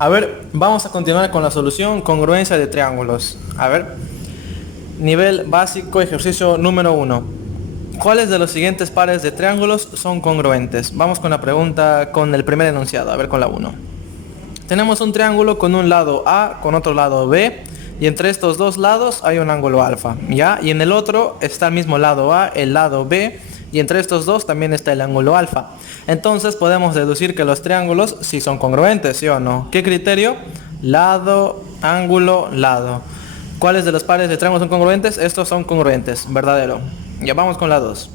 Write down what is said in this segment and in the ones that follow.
A ver, vamos a continuar con la solución congruencia de triángulos. A ver, nivel básico, ejercicio número uno. ¿Cuáles de los siguientes pares de triángulos son congruentes? Vamos con la pregunta, con el primer enunciado, a ver con la uno. Tenemos un triángulo con un lado A, con otro lado B, y entre estos dos lados hay un ángulo alfa, ¿ya? Y en el otro está el mismo lado A, el lado B, y entre estos dos también está el ángulo alfa. Entonces podemos deducir que los triángulos sí son congruentes, ¿sí o no? ¿Qué criterio? Lado, ángulo, lado. ¿Cuáles de los pares de triángulos son congruentes? Estos son congruentes, verdadero. Ya vamos con la 2.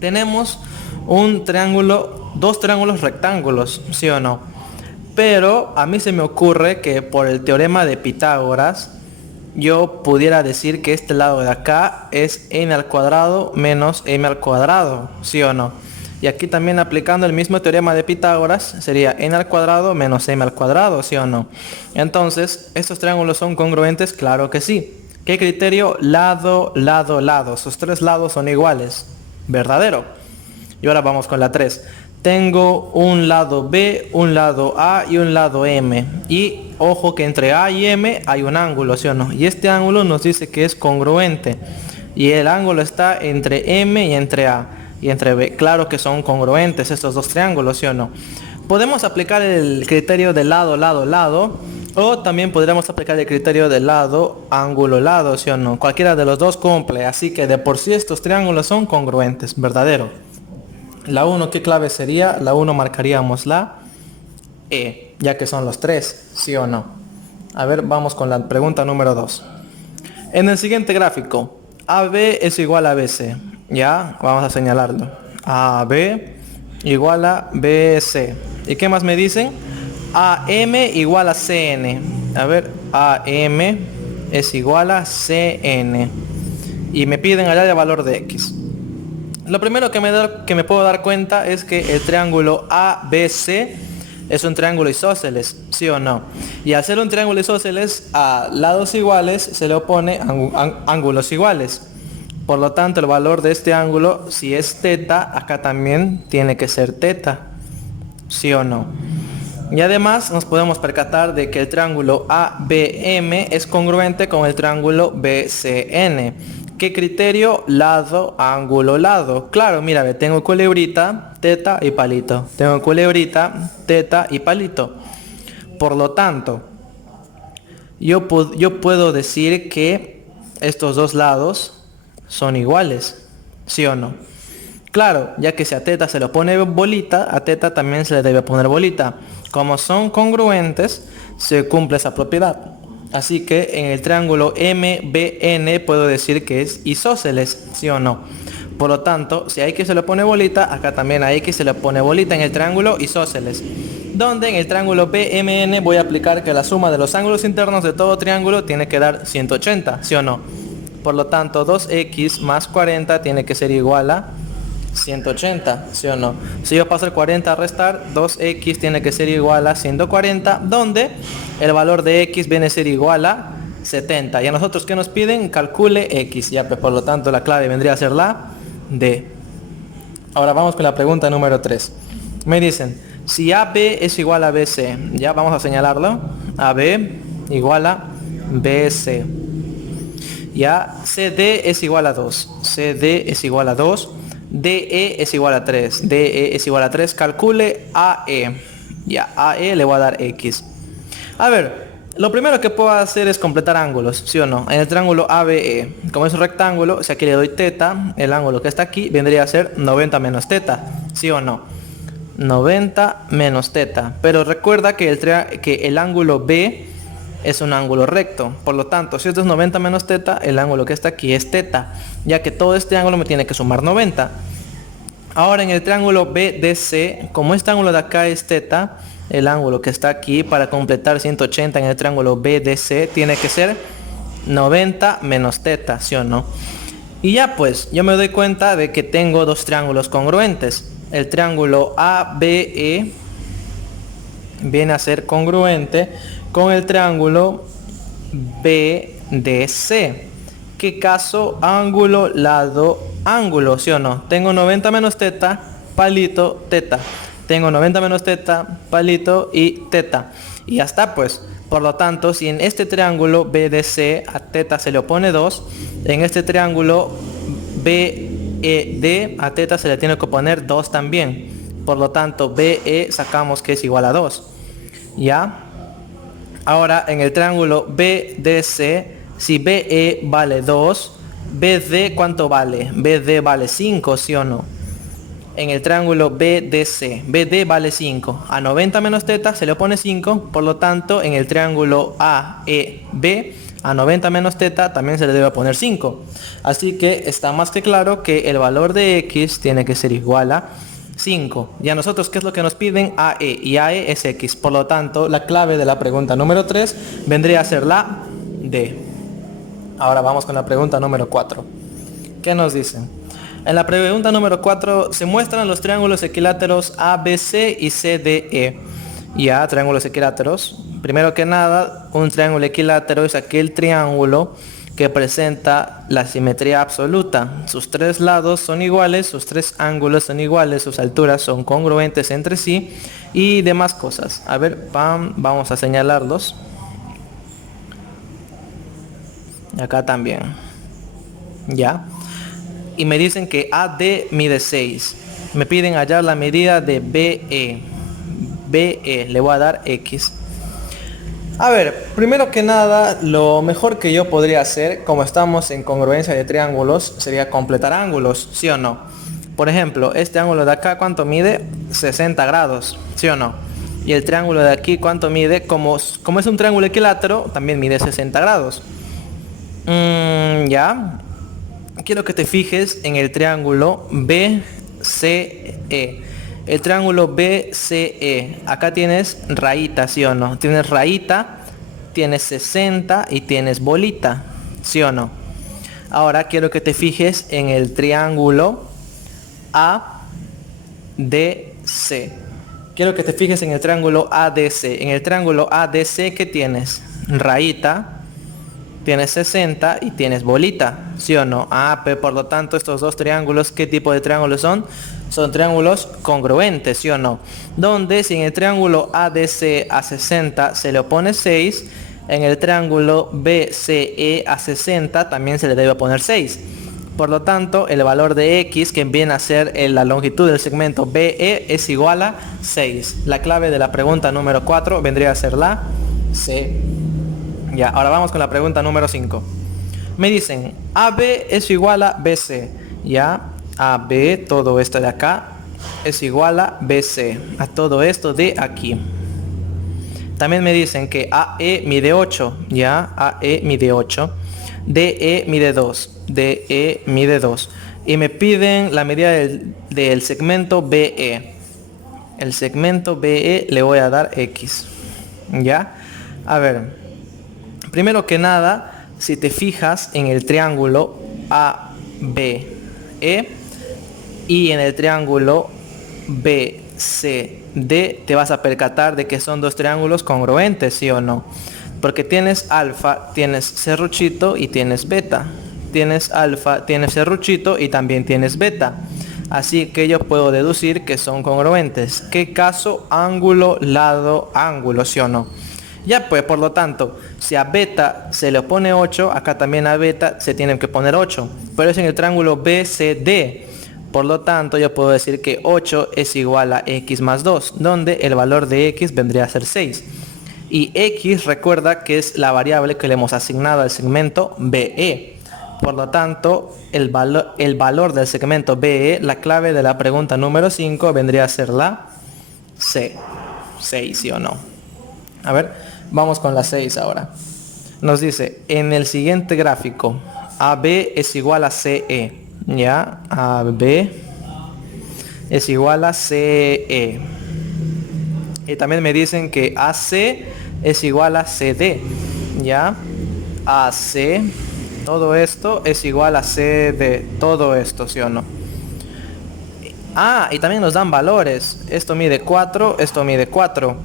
Tenemos un triángulo, dos triángulos rectángulos, ¿sí o no? Pero a mí se me ocurre que por el teorema de Pitágoras yo pudiera decir que este lado de acá es n al cuadrado menos m al cuadrado, ¿sí o no? Y aquí también aplicando el mismo teorema de Pitágoras sería n al cuadrado menos m al cuadrado, ¿sí o no? Entonces, ¿estos triángulos son congruentes? Claro que sí. ¿Qué criterio? Lado, lado, lado. Sus tres lados son iguales. Verdadero. Y ahora vamos con la 3. Tengo un lado B, un lado A y un lado M. Y ojo que entre A y M hay un ángulo, ¿sí o no? Y este ángulo nos dice que es congruente. Y el ángulo está entre M y entre A. Y entre B. Claro que son congruentes estos dos triángulos, ¿sí o no? Podemos aplicar el criterio de lado, lado, lado. O también podríamos aplicar el criterio de lado, ángulo, lado, ¿sí o no? Cualquiera de los dos cumple. Así que de por sí estos triángulos son congruentes. Verdadero. La 1, ¿qué clave sería? La 1 marcaríamos la E, ya que son los tres, ¿sí o no? A ver, vamos con la pregunta número 2. En el siguiente gráfico, AB es igual a BC. Ya, vamos a señalarlo. AB igual a BC. ¿Y qué más me dicen? AM igual a CN. A ver, AM es igual a CN. Y me piden allá el valor de X. Lo primero que me puedo dar cuenta es que el triángulo ABC es un triángulo isósceles, ¿sí o no? Y al ser un triángulo isósceles, a lados iguales se le opone ángulos iguales. Por lo tanto, el valor de este ángulo, si es teta, acá también tiene que ser teta, ¿sí o no? Y además nos podemos percatar de que el triángulo ABM es congruente con el triángulo BCN. ¿Qué criterio? Lado, ángulo, lado. Claro, mira, tengo culebrita, teta y palito. Tengo culebrita, teta y palito. Por lo tanto, yo puedo decir que estos dos lados son iguales, ¿sí o no? Claro, ya que si a teta se le pone bolita, a teta también se le debe poner bolita. Como son congruentes, se cumple esa propiedad. Así que en el triángulo MBN puedo decir que es isósceles, ¿sí o no? Por lo tanto, si a X se le pone bolita, acá también a X se le pone bolita en el triángulo isósceles. Donde en el triángulo BMN voy a aplicar que la suma de los ángulos internos de todo triángulo tiene que dar 180, ¿sí o no? Por lo tanto, 2X más 40 tiene que ser igual a 180, ¿sí o no? Si yo paso el 40 a restar, 2x tiene que ser igual a 140, donde el valor de x viene a ser igual a 70. Y a nosotros, ¿qué nos piden? Calcule x, ya, pues por lo tanto la clave vendría a ser la D. Ahora vamos con la pregunta número 3. Me dicen, si AB es igual a BC, ya vamos a señalarlo, AB igual a BC. Ya, CD es igual a 2, CD es igual a 2. DE es igual a 3. DE es igual a 3. Calcule AE. Ya, AE le voy a dar X. A ver, lo primero que puedo hacer es completar ángulos, ¿sí o no? En el triángulo ABE, como es un rectángulo, si aquí le doy teta, el ángulo que está aquí vendría a ser 90 menos teta, ¿sí o no? 90 menos teta. Pero recuerda que el ángulo B es un ángulo recto. Por lo tanto, si esto es 90 menos teta, el ángulo que está aquí es teta, ya que todo este ángulo me tiene que sumar 90. Ahora en el triángulo BDC, como este ángulo de acá es teta, el ángulo que está aquí para completar 180 en el triángulo BDC tiene que ser 90 menos teta, ¿sí o no? Y ya pues, yo me doy cuenta de que tengo dos triángulos congruentes. El triángulo ABE viene a ser congruente con el triángulo BDC. ¿Qué caso? Ángulo, lado, ángulo, ¿sí o no? Tengo 90 menos teta, palito, teta. Tengo 90 menos teta, palito y teta. Y ya está pues. Por lo tanto, si en este triángulo BDC a teta se le opone 2, en este triángulo BED a teta se le tiene que oponer 2 también. Por lo tanto, BE sacamos que es igual a 2. ¿Ya? Ahora, en el triángulo BDC, si BE vale 2, BD ¿cuánto vale? BD vale 5, ¿sí o no? En el triángulo BDC, BD vale 5. A 90 menos teta se le opone 5. Por lo tanto, en el triángulo AEB, a 90 menos teta también se le debe poner 5. Así que está más que claro que el valor de X tiene que ser igual a 5. Y a nosotros, ¿qué es lo que nos piden? AE. Y AE es X. Por lo tanto, la clave de la pregunta número 3 vendría a ser la D. Ahora vamos con la pregunta número 4. ¿Qué nos dicen? En la pregunta número 4 se muestran los triángulos equiláteros ABC y CDE. Ya, triángulos equiláteros. Primero que nada, un triángulo equilátero es aquel triángulo que presenta la simetría absoluta. Sus tres lados son iguales, sus tres ángulos son iguales, sus alturas son congruentes entre sí y demás cosas. A ver, vamos a señalarlos. Acá también. Ya. Y me dicen que AD mide 6. Me piden hallar la medida de BE. BE, le voy a dar X. A ver, primero que nada, lo mejor que yo podría hacer, como estamos en congruencia de triángulos, sería completar ángulos, ¿sí o no? Por ejemplo, este ángulo de acá, ¿cuánto mide? 60 grados, ¿sí o no? Y el triángulo de aquí, ¿cuánto mide? Como es un triángulo equilátero, también mide 60 grados. Ya. Quiero que te fijes en el triángulo BCE. El triángulo BCE. Acá tienes rayita, ¿sí o no? Tienes rayita, tienes 60 y tienes bolita, ¿sí o no? Ahora quiero que te fijes en el triángulo ADC. Quiero que te fijes en el triángulo ADC. En el triángulo ADC, ¿qué tienes? Rayita, tienes 60 y tienes bolita, ¿sí o no? Pero por lo tanto estos dos triángulos, ¿qué tipo de triángulos son? Son triángulos congruentes, ¿sí o no? Donde si en el triángulo ADC a 60 se le opone 6, en el triángulo BCE a 60 también se le debe poner 6. Por lo tanto, el valor de X, que viene a ser la longitud del segmento BE, es igual a 6. La clave de la pregunta número 4 vendría a ser la C. Ya, ahora vamos con la pregunta número 5. Me dicen, AB es igual a BC. Ya, AB, todo esto de acá, es igual a BC. A todo esto de aquí. También me dicen que AE mide 8. Ya, AE mide 8. DE mide 2. DE mide 2. Y me piden la medida del segmento BE. El segmento BE le voy a dar X. Ya, a ver. Primero que nada, si te fijas en el triángulo ABE y en el triángulo BCD, te vas a percatar de que son dos triángulos congruentes, ¿sí o no? Porque tienes alfa, tienes serruchito y tienes beta. Tienes alfa, tienes serruchito y también tienes beta. Así que yo puedo deducir que son congruentes. ¿Qué caso? Ángulo, lado, ángulo, ¿sí o no? Ya pues, por lo tanto, si a beta se le pone 8, acá también a beta se tiene que poner 8. Pero es en el triángulo BCD. Por lo tanto, yo puedo decir que 8 es igual a X más 2, donde el valor de X vendría a ser 6. Y X, recuerda que es la variable que le hemos asignado al segmento BE. Por lo tanto, el valor del segmento BE, la clave de la pregunta número 5, vendría a ser la C. 6, ¿sí o no? A ver, vamos con la 6 ahora. Nos dice, en el siguiente gráfico, AB es igual a CE. Ya, AB es igual a CE. Y también me dicen que AC es igual a CD. Ya, AC, todo esto es igual a CD. Todo esto, ¿sí o no? Y también nos dan valores. Esto mide 4, esto mide 4.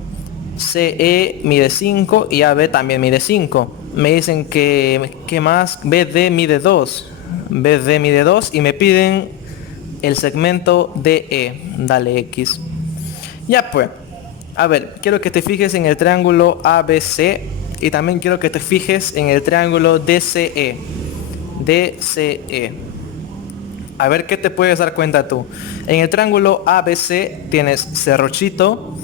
CE mide 5 y AB también mide 5. Me dicen que, ¿qué más? BD mide 2. BD mide 2 y me piden el segmento DE. Dale X. Ya pues. A ver, quiero que te fijes en el triángulo ABC y también quiero que te fijes en el triángulo DCE. DCE. A ver qué te puedes dar cuenta tú. En el triángulo ABC tienes serruchito,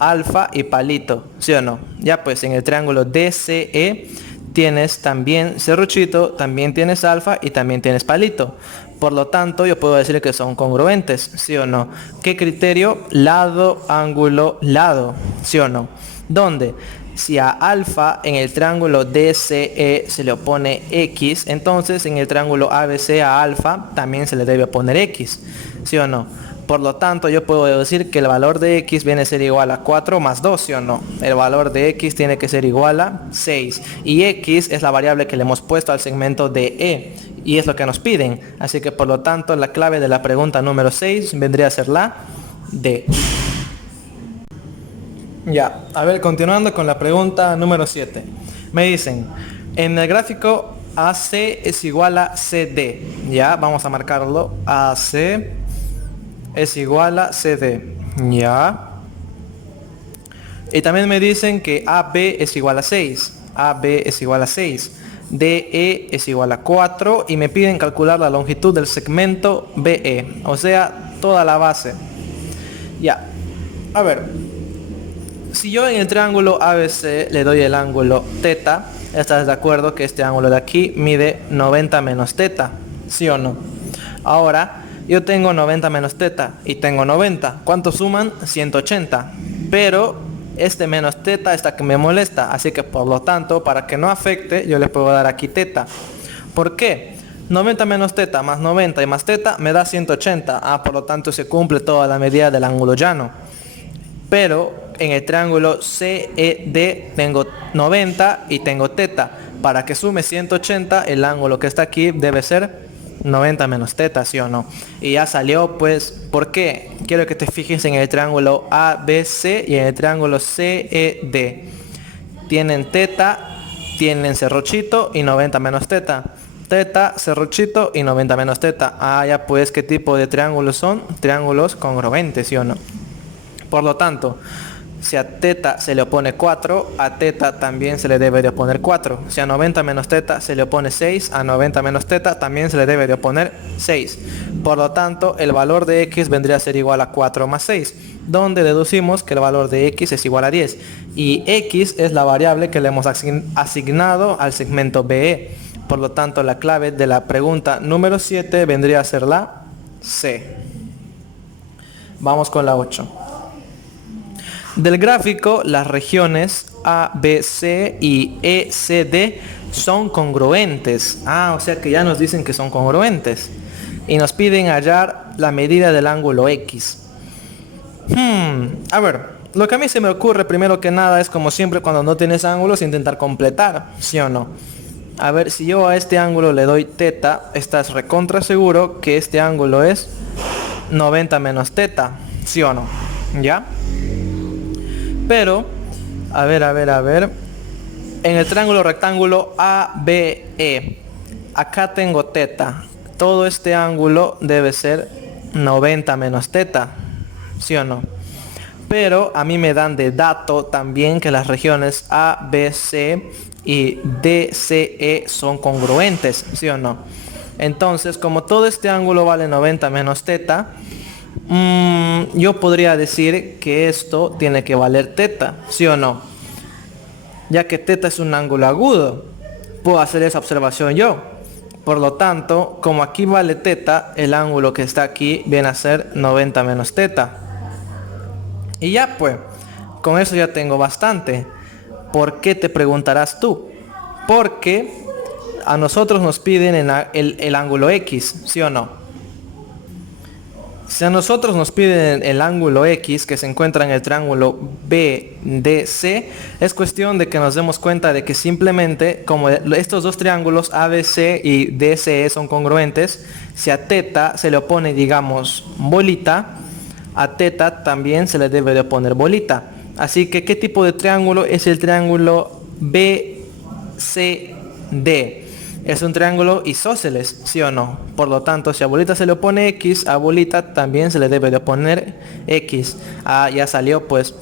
alfa y palito, ¿sí o no? Ya pues en el triángulo DCE tienes también serruchito, también tienes alfa y también tienes palito. Por lo tanto, yo puedo decir que son congruentes, ¿sí o no? ¿Qué criterio? Lado, ángulo, lado, ¿sí o no? ¿Dónde? Si a alfa en el triángulo DCE se le opone X, entonces en el triángulo ABC a alfa también se le debe poner X, ¿sí o no? Por lo tanto, yo puedo decir que el valor de X viene a ser igual a 4 más 2, ¿sí o no? El valor de X tiene que ser igual a 6. Y X es la variable que le hemos puesto al segmento de E. Y es lo que nos piden. Así que por lo tanto, la clave de la pregunta número 6 vendría a ser la D. Ya, a ver, continuando con la pregunta número 7. Me dicen, en el gráfico AC es igual a CD. Ya, vamos a marcarlo. AC es igual a CD. Ya. Y también me dicen que AB es igual a 6. AB es igual a 6. DE es igual a 4 y me piden calcular la longitud del segmento BE, o sea, toda la base. Ya. A ver, si yo en el triángulo ABC le doy el ángulo teta, ¿estás de acuerdo que este ángulo de aquí mide 90 menos teta? ¿Sí o no? Ahora, yo tengo 90 menos teta y tengo 90. ¿Cuánto suman? 180. Pero este menos teta está que me molesta. Así que por lo tanto, para que no afecte, yo le puedo dar aquí teta. ¿Por qué? 90 menos teta más 90 y más teta me da 180. Por lo tanto se cumple toda la medida del ángulo llano. Pero en el triángulo CED tengo 90 y tengo teta. Para que sume 180, el ángulo que está aquí debe ser 90 menos teta, ¿sí o no? Y ya salió, pues, ¿por qué? Quiero que te fijes en el triángulo ABC y en el triángulo CED. Tienen teta, tienen serruchito y 90 menos teta. Teta, serruchito y 90 menos teta. Ya pues, ¿qué tipo de triángulos son? Triángulos congruentes, ¿sí o no? Por lo tanto, si a teta se le opone 4, a teta también se le debe de oponer 4. Si a 90 menos teta se le opone 6, a 90 menos teta también se le debe de oponer 6. Por lo tanto, el valor de X vendría a ser igual a 4 más 6, donde deducimos que el valor de X es igual a 10. Y X es la variable que le hemos asignado al segmento BE. Por lo tanto, la clave de la pregunta número 7 vendría a ser la C. Vamos con la 8. Del gráfico, las regiones A, B, C y E, C, D son congruentes. O sea que ya nos dicen que son congruentes. Y nos piden hallar la medida del ángulo X. A ver, lo que a mí se me ocurre primero que nada es, como siempre cuando no tienes ángulos, intentar completar, ¿sí o no? A ver, si yo a este ángulo le doy teta, estás recontra seguro que este ángulo es 90 menos teta, ¿sí o no? ¿Ya? Pero, a ver. En el triángulo rectángulo ABE, acá tengo teta. Todo este ángulo debe ser 90 menos teta, ¿sí o no? Pero a mí me dan de dato también que las regiones ABC y DCE son congruentes, ¿sí o no? Entonces, como todo este ángulo vale 90 menos teta, yo podría decir que esto tiene que valer teta, ¿sí o no? Ya que teta es un ángulo agudo, puedo hacer esa observación yo. Por lo tanto, como aquí vale teta, el ángulo que está aquí viene a ser 90 menos teta. Y ya pues, con eso ya tengo bastante. ¿Por qué, te preguntarás tú? Porque a nosotros nos piden el ángulo X, ¿sí o no? Si a nosotros nos piden el ángulo X que se encuentra en el triángulo BDC, es cuestión de que nos demos cuenta de que simplemente, como estos dos triángulos ABC y DCE son congruentes, si a teta se le opone, digamos, bolita, a teta también se le debe de oponer bolita. Así que, ¿qué tipo de triángulo es el triángulo BCD? Es un triángulo isósceles, ¿sí o no? Por lo tanto, si a bolita se le opone X, a bolita también se le debe de oponer X. Ya salió, pues.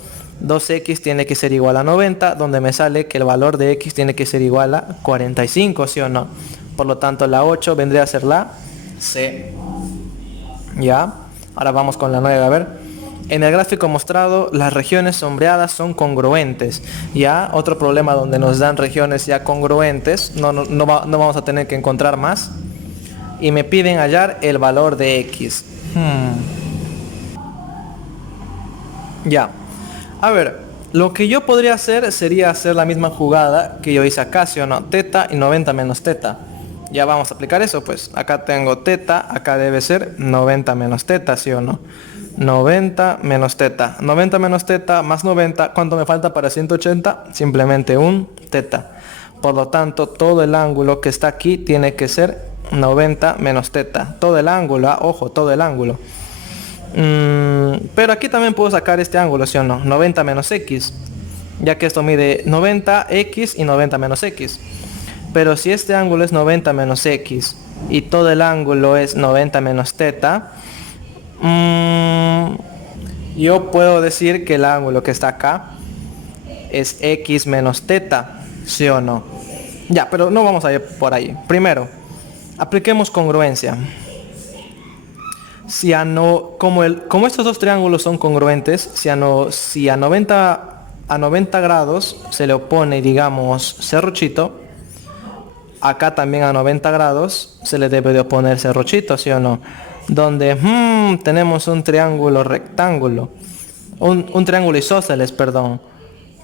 2x tiene que ser igual a 90, donde me sale que el valor de x tiene que ser igual a 45, ¿sí o no? Por lo tanto, la 8 vendría a ser la C. ¿Ya? Ahora vamos con la 9, a ver. En el gráfico mostrado, las regiones sombreadas son congruentes. Ya, otro problema donde nos dan regiones ya congruentes, no vamos a tener que encontrar más. Y me piden hallar el valor de x. Ya. A ver, lo que yo podría hacer sería hacer la misma jugada que yo hice acá, ¿sí o no? Teta y 90 menos teta. Ya vamos a aplicar eso, pues. Acá tengo teta, acá debe ser 90 menos teta, ¿sí o no? 90 menos teta. 90 menos teta más 90. ¿Cuánto me falta para 180? Simplemente un teta. Por lo tanto, todo el ángulo que está aquí tiene que ser 90 menos teta. Todo el ángulo, ojo, todo el ángulo. Pero aquí también puedo sacar este ángulo, ¿sí o no? 90 menos x. Ya que esto mide 90x y 90 menos x. Pero si este ángulo es 90 menos x y todo el ángulo es 90 menos teta, yo puedo decir que el ángulo que está acá es x menos teta, ¿sí o no? Ya, pero no vamos a ir por ahí. Primero, apliquemos congruencia. Si como estos dos triángulos son congruentes, si a 90 grados se le opone, digamos, serruchito, acá también a 90 grados se le debe de oponer serruchito, ¿sí o no? Donde tenemos un triángulo rectángulo, un triángulo isósceles, perdón.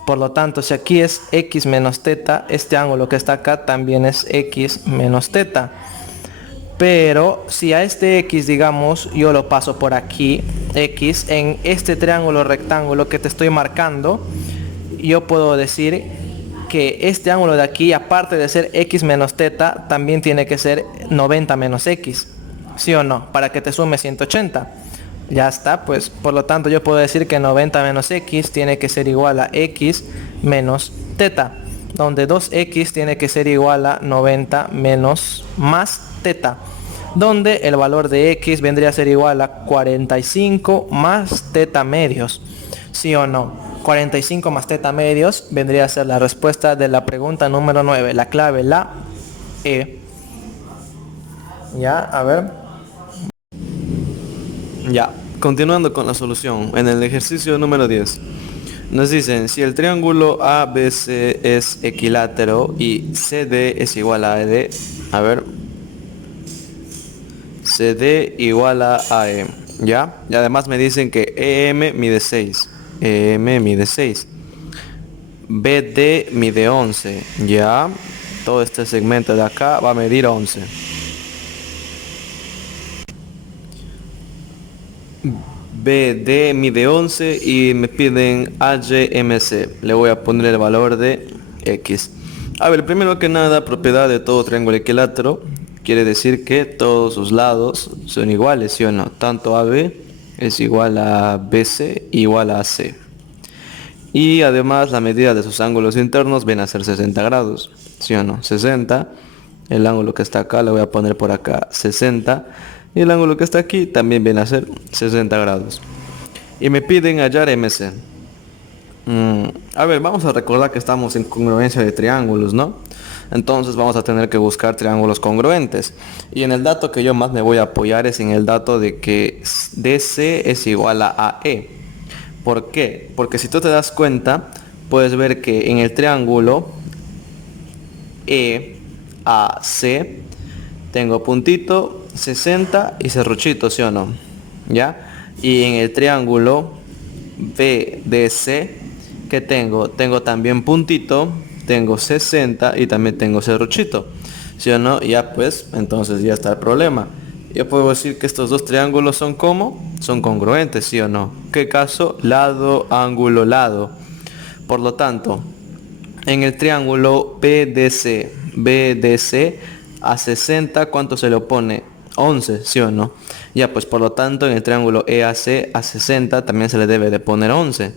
Por lo tanto, si aquí es x menos teta, este ángulo que está acá también es x menos teta. Pero si a este x, digamos, yo lo paso por aquí, x, en este triángulo rectángulo que te estoy marcando, yo puedo decir que este ángulo de aquí, aparte de ser x menos teta, también tiene que ser 90 menos x, ¿sí o no? Para que te sume 180. Ya está, pues por lo tanto yo puedo decir que 90 menos x tiene que ser igual a x menos teta, donde 2x tiene que ser igual a 90 menos más teta, donde el valor de x vendría a ser igual a 45 más teta medios, ¿sí o no? 45 más teta medios vendría a ser la respuesta de la pregunta número 9, la clave, la E. Ya, a ver. Ya, continuando con la solución, en el ejercicio número 10, nos dicen, si el triángulo ABC es equilátero y CD es igual a AD, a ver, CD igual a AE, ¿ya? Y además me dicen que EM mide 6, EM mide 6, BD mide 11, ¿ya? Todo este segmento de acá va a medir 11. BD mide 11 y me piden AYMC. Le voy a poner el valor de X. A ver, primero que nada, propiedad de todo triángulo equilátero quiere decir que todos sus lados son iguales, ¿sí o no? Tanto AB es igual a BC igual a AC. Y además la medida de sus ángulos internos viene a ser 60 grados, ¿sí o no? 60, el ángulo que está acá le voy a poner por acá 60. Y el ángulo que está aquí también viene a ser 60 grados. Y me piden hallar MC. A ver, vamos a recordar que estamos en congruencia de triángulos, ¿no? Entonces vamos a tener que buscar triángulos congruentes. Y en el dato que yo más me voy a apoyar es en el dato de que DC es igual a AE. ¿Por qué? Porque si tú te das cuenta, puedes ver que en el triángulo EAC tengo puntito, 60 y serruchito, ¿sí o no? ¿Ya? Y en el triángulo BDC, ¿qué tengo? Tengo también puntito, tengo 60 y también tengo serruchito, ¿sí o no? Ya pues, entonces ya está el problema. Yo puedo decir que estos dos triángulos son como, son congruentes, ¿sí o no? ¿Qué caso? Lado, ángulo, lado. Por lo tanto, en el triángulo BDC a 60, ¿cuánto se le opone? 11, ¿sí o no? Ya, pues por lo tanto en el triángulo EAC a 60 también se le debe de poner 11.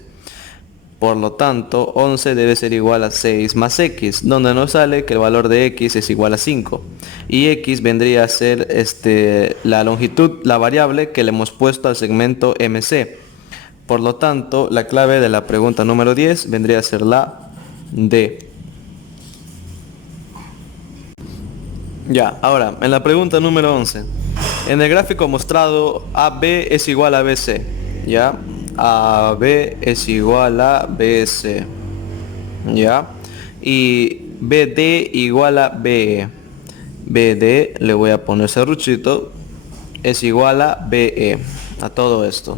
Por lo tanto, 11 debe ser igual a 6 más x, donde nos sale que el valor de x es igual a 5. Y x vendría a ser la longitud, la variable que le hemos puesto al segmento MC. Por lo tanto, la clave de la pregunta número 10 vendría a ser la D. Ya, ahora, en la pregunta número 11. En el gráfico mostrado, AB es igual a BC. ¿Ya? AB es igual a BC. ¿Ya? Y BD igual a BE. BD, le voy a poner serruchito, es igual a BE. A todo esto.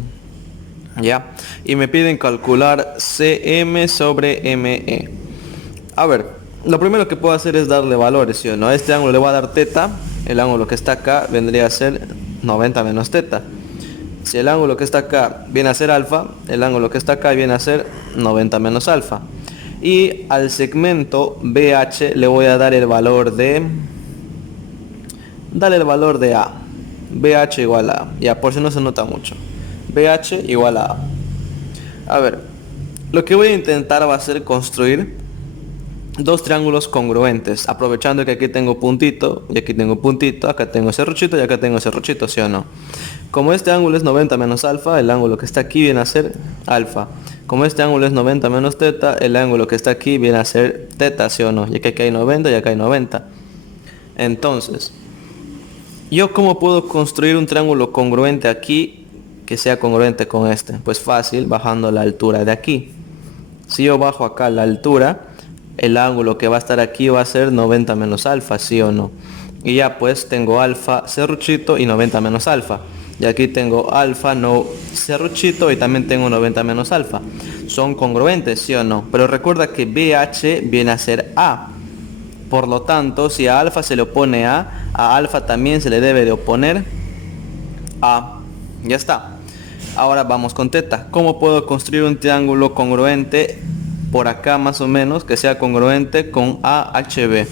¿Ya? Y me piden calcular CM sobre ME. A ver, lo primero que puedo hacer es darle valores, ¿sí o no? A este ángulo le voy a dar teta. El ángulo que está acá vendría a ser 90 menos teta. Si el ángulo que está acá viene a ser alfa, el ángulo que está acá viene a ser 90 menos alfa. Y al segmento BH le voy a dar el valor de... Dale el valor de A. BH igual a A. Ya, por si no se nota mucho. BH igual a A. A ver, lo que voy a intentar va a ser construir dos triángulos congruentes, aprovechando que aquí tengo puntito y aquí tengo puntito, acá tengo serruchito y acá tengo serruchito, ¿sí o no? Como este ángulo es 90 menos alfa, el ángulo que está aquí viene a ser alfa. Como este ángulo es 90 menos teta, el ángulo que está aquí viene a ser teta, ¿sí o no? Ya que aquí hay 90 y acá hay 90. Entonces, ¿yo cómo puedo construir un triángulo congruente aquí que sea congruente con este? Pues fácil, bajando la altura de aquí. Si yo bajo acá la altura, el ángulo que va a estar aquí va a ser 90 menos alfa, ¿sí o no? Y ya pues tengo alfa serruchito y 90 menos alfa. Y aquí tengo alfa no serruchito y también tengo 90 menos alfa. Son congruentes, ¿sí o no? Pero recuerda que BH viene a ser A. Por lo tanto, si a alfa se le opone a alfa también se le debe de oponer A. Ya está. Ahora vamos con teta. ¿Cómo puedo construir un triángulo congruente por acá más o menos que sea congruente con AHB?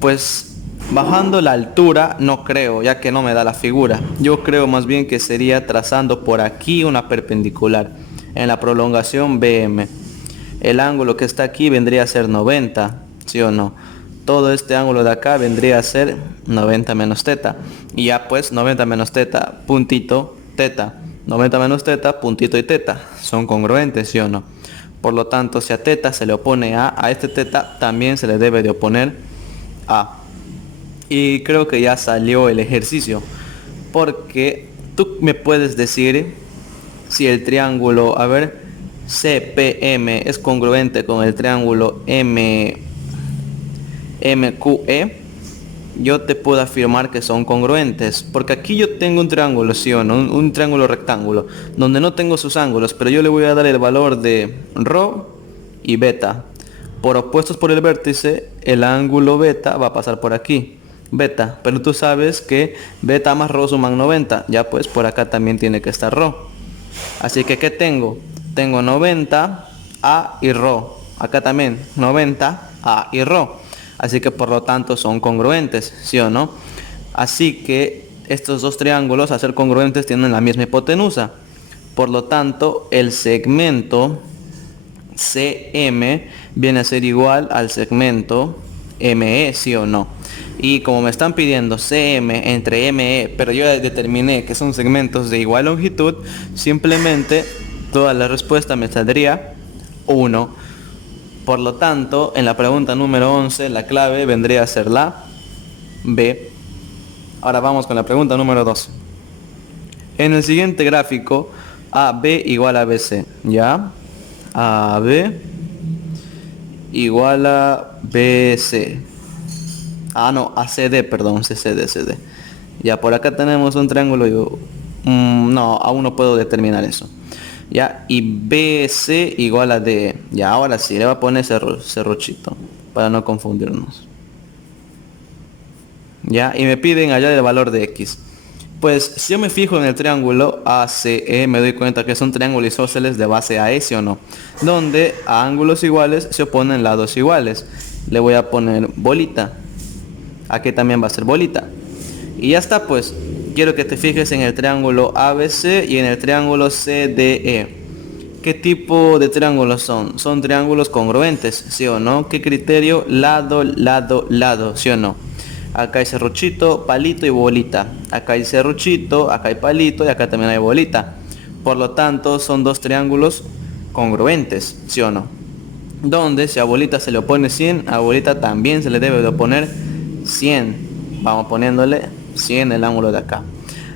Pues bajando la altura no creo, ya que no me da la figura. Yo creo más bien que sería trazando por aquí una perpendicular en la prolongación BM. El ángulo que está aquí vendría a ser 90, ¿sí o no? Todo este ángulo de acá vendría a ser 90 menos teta. Y ya pues 90 menos teta, puntito, teta. 90 menos teta, puntito y teta. Son congruentes, ¿sí o no? Por lo tanto, si a teta se le opone a este teta también se le debe de oponer a. Y creo que ya salió el ejercicio. Porque tú me puedes decir si el triángulo, a ver, CPM es congruente con el triángulo MQE. Yo te puedo afirmar que son congruentes, porque aquí yo tengo un triángulo, ¿sí o no? Un triángulo rectángulo, donde no tengo sus ángulos, pero yo le voy a dar el valor de ρ y beta. Por opuestos por el vértice, el ángulo beta va a pasar por aquí, beta, pero tú sabes que beta más ρ suman 90, ya pues por acá también tiene que estar ρ. Así que ¿qué tengo? Tengo 90, A y ρ. Acá también 90, A y ρ. Así que por lo tanto son congruentes, ¿sí o no? Así que estos dos triángulos, al ser congruentes, tienen la misma hipotenusa. Por lo tanto, el segmento CM viene a ser igual al segmento ME, ¿sí o no? Y como me están pidiendo CM entre ME, pero yo determiné que son segmentos de igual longitud, simplemente toda la respuesta me saldría 1. Por lo tanto, en la pregunta número 11, la clave vendría a ser la B. Ahora vamos con la pregunta número 12. En el siguiente gráfico, AB igual a BC, ¿ya? AB igual a BC. No, ACD, perdón, CD. Ya, por acá tenemos un triángulo. No, aún no puedo determinar eso. Ya, y BC igual a D. Ya, ahora sí, le voy a poner serruchito para no confundirnos. Ya, y me piden allá el valor de X. Pues si yo me fijo en el triángulo ACE, me doy cuenta que son triángulos isósceles de base AE, ¿sí o no? Donde a ángulos iguales se oponen lados iguales. Le voy a poner bolita. Aquí también va a ser bolita. Y ya está, pues. Quiero que te fijes en el triángulo ABC y en el triángulo CDE. ¿Qué tipo de triángulos son? Son triángulos congruentes, ¿sí o no? ¿Qué criterio? Lado, lado, lado, ¿sí o no? Acá hay serruchito, palito y bolita. Acá hay serruchito, acá hay palito y acá también hay bolita. Por lo tanto, son dos triángulos congruentes, ¿sí o no? Donde si a Abuelita se le opone 100, a Abuelita también se le debe de oponer 100. Vamos poniéndole 100 el ángulo de acá.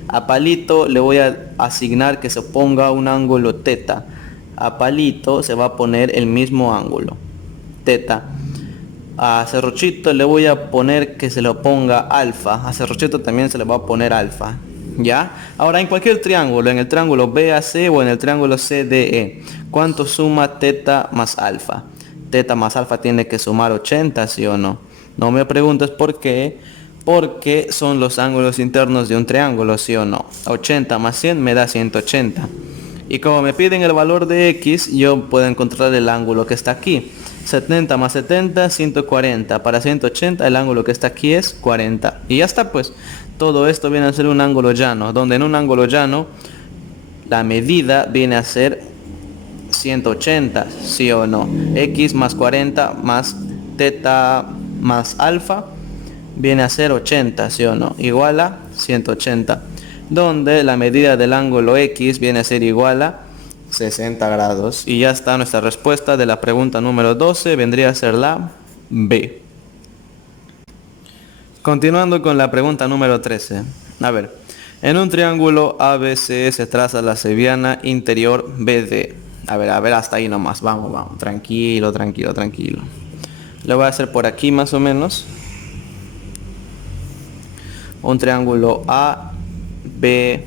A Palito le voy a asignar que se ponga un ángulo teta. A Palito se va a poner el mismo ángulo, teta. A Serruchito le voy a poner que se lo ponga alfa. A Serruchito también se le va a poner alfa. ¿Ya? Ahora en cualquier triángulo, en el triángulo BAC o en el triángulo CDE, ¿cuánto suma teta más alfa? Teta más alfa tiene que sumar 80, ¿sí o no? No me preguntes por qué, porque son los ángulos internos de un triángulo, ¿sí o no? 80 más 100 me da 180. Y como me piden el valor de X, yo puedo encontrar el ángulo que está aquí. 70 más 70, 140. Para 180 el ángulo que está aquí es 40. Y ya está, pues. Todo esto viene a ser un ángulo llano, donde en un ángulo llano la medida viene a ser 180, ¿sí o no? X más 40 más teta más alfa viene a ser 80, ¿sí o no? Igual a 180, donde la medida del ángulo X viene a ser igual a 60 grados. Y ya está nuestra respuesta de la pregunta número 12, vendría a ser la B. Continuando con la pregunta número 13. A ver, en un triángulo ABC se traza la cebiana interior BD. A ver, hasta ahí nomás. Vamos. Tranquilo. Lo voy a hacer por aquí más o menos. Un triángulo ABC.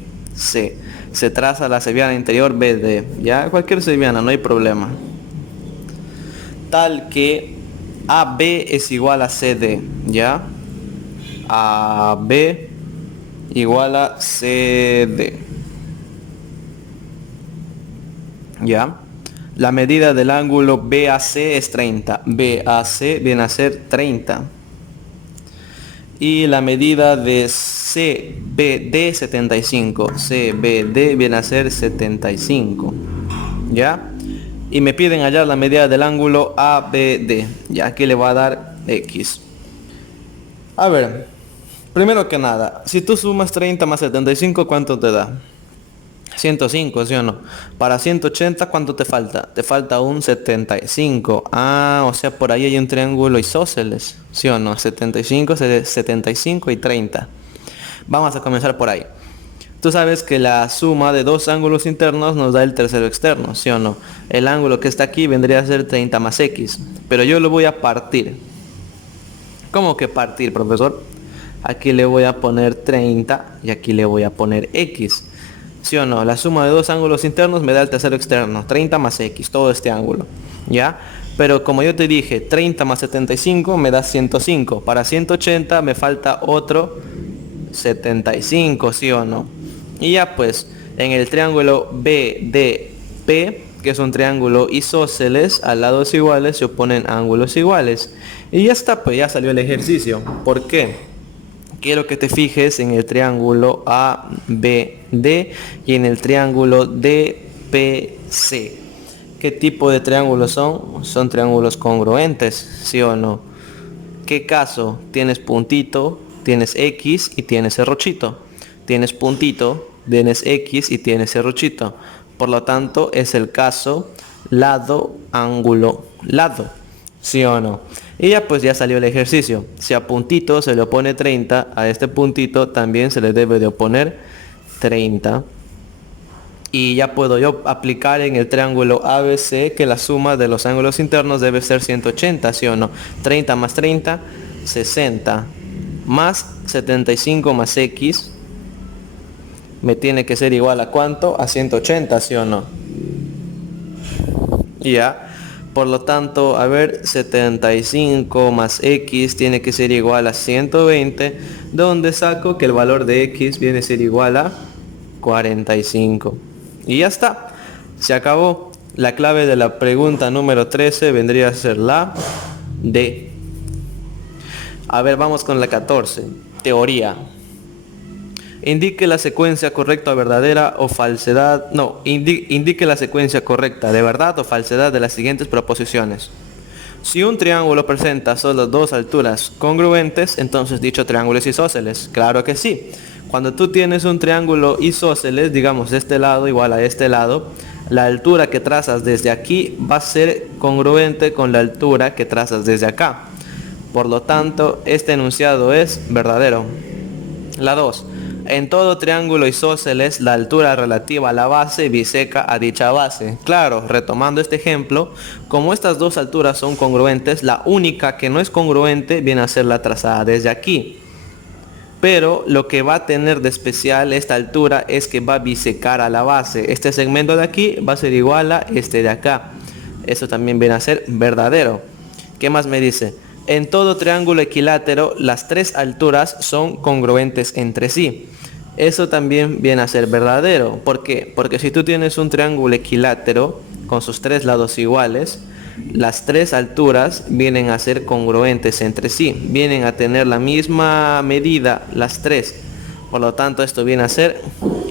Se traza la cebiana interior BD. Ya, cualquier cebiana, no hay problema. Tal que AB es igual a CD. ¿Ya? AB igual a CD. ¿Ya? La medida del ángulo BAC es 30. BAC viene a ser 30. Y la medida de CBD 75. CBD viene a ser 75. ¿Ya? Y me piden hallar la medida del ángulo ABD. Ya, aquí le voy a dar X. A ver, primero que nada, si tú sumas 30 más 75, ¿cuánto te da? 105, ¿sí o no? Para 180, ¿cuánto te falta? Te falta un 75. Ah, o sea, por ahí hay un triángulo isósceles, ¿sí o no? 75, 75 y 30. Vamos a comenzar por ahí. Tú sabes que la suma de dos ángulos internos nos da el tercero externo, ¿sí o no? El ángulo que está aquí vendría a ser 30 más X, pero yo lo voy a partir. ¿Cómo que partir, profesor? Aquí le voy a poner 30 y aquí le voy a poner X. ¿Sí o no? La suma de dos ángulos internos me da el tercero externo, 30 más X, todo este ángulo, ¿ya? Pero como yo te dije, 30 más 75 me da 105. Para 180 me falta otro 75, ¿sí o no? Y ya pues, en el triángulo BDP, que es un triángulo isósceles, a lados iguales se oponen ángulos iguales. Y ya está, pues ya salió el ejercicio. ¿Por qué? Quiero que te fijes en el triángulo ABD y en el triángulo DPC. ¿Qué tipo de triángulos son? Son triángulos congruentes, ¿sí o no? ¿Qué caso? Tienes puntito, tienes X y tienes serruchito. Tienes puntito, tienes X y tienes serruchito. Por lo tanto, es el caso lado, ángulo, lado. ¿Sí o no? Y ya pues ya salió el ejercicio. Si a puntito se le opone 30, a este puntito también se le debe de oponer 30. Y ya puedo yo aplicar en el triángulo ABC que la suma de los ángulos internos debe ser 180, ¿sí o no? 30 más 30, 60. Más 75 más X me tiene que ser igual a ¿cuánto? A 180, ¿sí o no? Ya. Por lo tanto, a ver, 75 más X tiene que ser igual a 120, donde saco que el valor de X viene a ser igual a 45. Y ya está, se acabó. La clave de la pregunta número 13 vendría a ser la D. A ver, vamos con la 14. Teoría. Indique la secuencia correcta o verdadera o falsedad. No, indique la secuencia correcta de verdad o falsedad de las siguientes proposiciones. Si un triángulo presenta solo dos alturas congruentes, entonces dicho triángulo es isósceles. Claro que sí. Cuando tú tienes un triángulo isósceles, digamos este lado igual a este lado, la altura que trazas desde aquí va a ser congruente con la altura que trazas desde acá. Por lo tanto, este enunciado es verdadero. La 2. En todo triángulo isósceles, la altura relativa a la base biseca a dicha base. Claro, retomando este ejemplo, como estas dos alturas son congruentes, la única que no es congruente viene a ser la trazada desde aquí. Pero lo que va a tener de especial esta altura es que va a bisecar a la base. Este segmento de aquí va a ser igual a este de acá. Eso también viene a ser verdadero. ¿Qué más me dice? En todo triángulo equilátero, las tres alturas son congruentes entre sí. Eso también viene a ser verdadero. ¿Por qué? Porque si tú tienes un triángulo equilátero con sus tres lados iguales, las tres alturas vienen a ser congruentes entre sí. Vienen a tener la misma medida las tres. Por lo tanto, esto viene a ser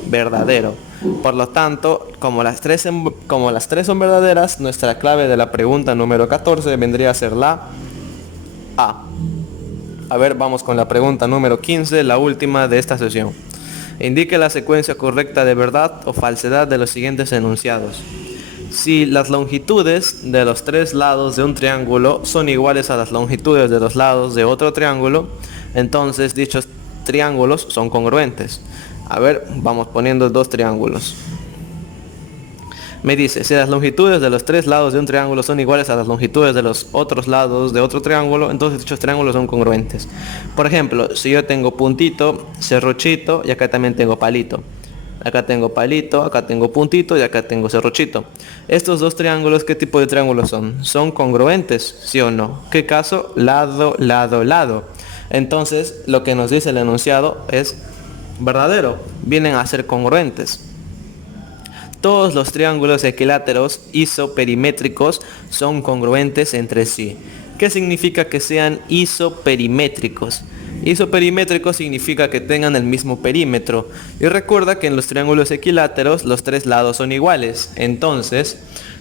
verdadero. Por lo tanto, como las tres son verdaderas, nuestra clave de la pregunta número 14 vendría a ser la A. A ver, vamos con la pregunta número 15, la última de esta sesión. Indique la secuencia correcta de verdad o falsedad de los siguientes enunciados. Si las longitudes de los tres lados de un triángulo son iguales a las longitudes de los lados de otro triángulo, entonces dichos triángulos son congruentes. A ver, vamos poniendo dos triángulos. Me dice, si las longitudes de los tres lados de un triángulo son iguales a las longitudes de los otros lados de otro triángulo, entonces dichos triángulos son congruentes. Por ejemplo, si yo tengo puntito, serruchito y acá también tengo palito. Acá tengo palito, acá tengo puntito y acá tengo serruchito. Estos dos triángulos, ¿qué tipo de triángulos son? ¿Son congruentes? ¿Sí o no? ¿Qué caso? Lado, lado, lado. Entonces, lo que nos dice el enunciado es verdadero. Vienen a ser congruentes. Todos los triángulos equiláteros isoperimétricos son congruentes entre sí. ¿Qué significa que sean isoperimétricos? Isoperimétrico significa que tengan el mismo perímetro. Y recuerda que en los triángulos equiláteros los tres lados son iguales. Entonces,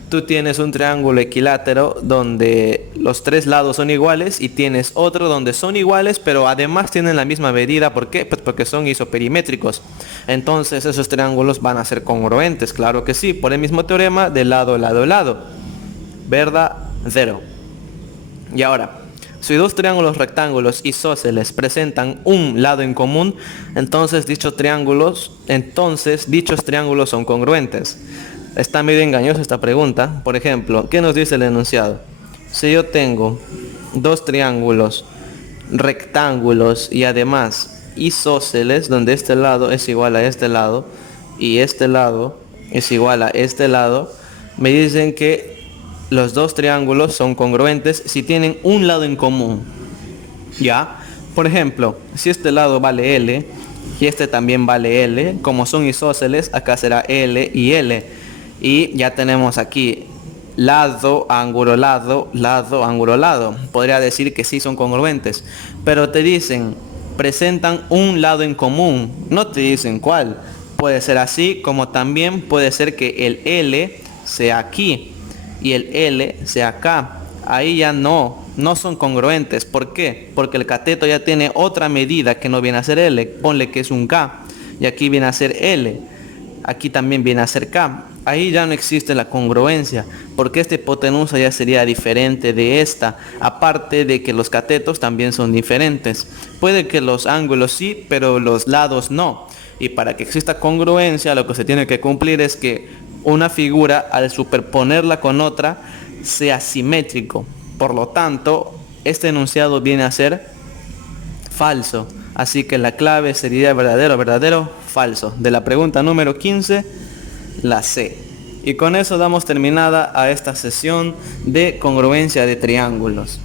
tú tienes un triángulo equilátero donde los tres lados son iguales y tienes otro donde son iguales, pero además tienen la misma medida. ¿Por qué? Pues porque son isoperimétricos. Entonces, esos triángulos van a ser congruentes. Claro que sí, por el mismo teorema de lado, lado, lado. Verdadero. Y ahora, si dos triángulos rectángulos isósceles presentan un lado en común, entonces dichos triángulos son congruentes. Está medio engañosa esta pregunta. Por ejemplo, ¿qué nos dice el enunciado? Si yo tengo dos triángulos rectángulos y además isósceles, donde este lado es igual a este lado y este lado es igual a este lado, me dicen que los dos triángulos son congruentes si tienen un lado en común. ¿Ya? Por ejemplo, si este lado vale L y este también vale L, como son isósceles, acá será L y L. Y ya tenemos aquí lado, ángulo, lado, lado, ángulo, lado. Podría decir que sí son congruentes. Pero te dicen, presentan un lado en común. No te dicen cuál. Puede ser así, como también puede ser que el L sea aquí y el L sea acá. Ahí ya no son congruentes. ¿Por qué? Porque el cateto ya tiene otra medida que no viene a ser L. Ponle que es un K. Y aquí viene a ser L. Aquí también viene a ser K. Ahí ya no existe la congruencia, porque esta hipotenusa ya sería diferente de esta. Aparte de que los catetos también son diferentes. Puede que los ángulos sí, pero los lados no. Y para que exista congruencia, lo que se tiene que cumplir es que una figura, al superponerla con otra, sea simétrico. Por lo tanto, este enunciado viene a ser falso. Así que la clave sería verdadero, verdadero, falso. De la pregunta número 15, la C. Y con eso damos terminada a esta sesión de congruencia de triángulos.